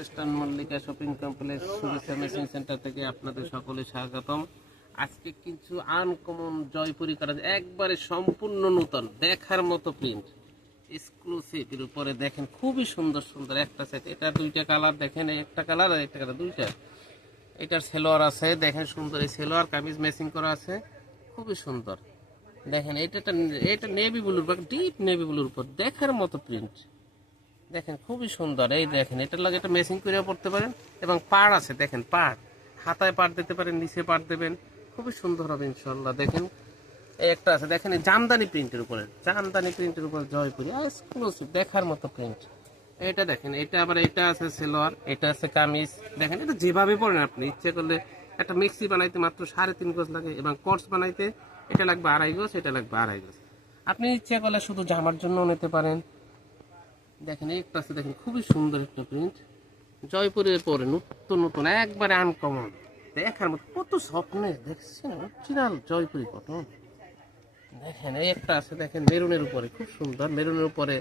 Eastern Mallika shopping complex শুভেচ্ছা machine centre থেকে আপনাদের সকলে স্বাগতম। আজকে কিছু আনকমন জয়পুরি কাজ, একবারে সম্পূর্ণ নতুন দেখার মতো প্রিন্ট এক্সক্লুসিভ এর উপরে দেখেন, খুবই সুন্দর সুন্দর একটা সেট। এটা দুইটা কালার দেখেন, একটা কালার আর একটা কালার দুইটা। এটার সেলোয়ার আছে দেখেন, সুন্দর এই সেলোয়ার কামিজ ম্যাচিং করা আছে, খুবই সুন্দর। দেখেন এটা নেভি ব্লুর বা ডিপ নেভি ব্লুর উপর দেখার মতো প্রিন্ট দেখেন, খুবই সুন্দর। এই দেখেন, এটার লাগে এটা মেসিং করে পড়তে পারেন এবং পাড় আছে দেখেন, পাড় হাতায় পাড় দিতে পারেন, নিচে পাড় দেবেন, খুবই সুন্দর হবে ইনশাল্লাহ। দেখেন এই একটা আছে দেখেন, এই জামদানি প্রিন্টের উপরে, জামদানি প্রিন্টের উপর জয়পুরি এক্সক্লুসিভ দেখার মতো প্রিন্ট। এটা দেখেন, এটা আবার এটা আছে সেলোয়ার, এটা আছে কামিজ। দেখেন এটা যেভাবে পড়েন আপনি ইচ্ছে করলে একটা মিক্সি বানাইতে মাত্র 3.5 গজ লাগে এবং কটস বানাইতে এটা লাগবে 2.5 গজ, এটা লাগবে 2.5 গজ। আপনি ইচ্ছে করলে শুধু জামার জন্য নিতে পারেন। দেখেন একটা আছে দেখেন, খুবই সুন্দর একটা প্রিন্ট জয়পুরের পরে নতুন নতুন একবারে আনকমন দেখার মতো, কত স্বপ্নের দেখছেন অরিজিনাল জয়পুরি কটন। দেখেন এই একটা আছে দেখেন, মেরুনের উপরে খুব সুন্দর, মেরুনের উপরে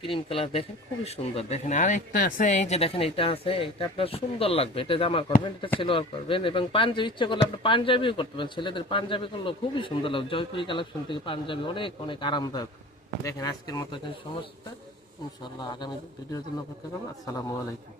ক্রিম কালার দেখেন, খুবই সুন্দর। দেখেন আর একটা আছে, এই যে দেখেন এটা আছে, এটা আপনার সুন্দর লাগবে, এটা জামা করবেন, এটা সেলোয়ার করবেন এবং পাঞ্জাবি ইচ্ছে করলে আপনি পাঞ্জাবিও করতে পারেন। ছেলেদের পাঞ্জাবি করলেও খুবই সুন্দর লাগবে। জয়পুরি কালেকশন থেকে পাঞ্জাবি অনেক অনেক আরামদায়ক। দেখেন আজকের মতো এখানে সমস্যা, ইনশাআল্লাহ আগামী ভিডিওর জন্য অপেক্ষা করবো। আসসালামু আলাইকুম।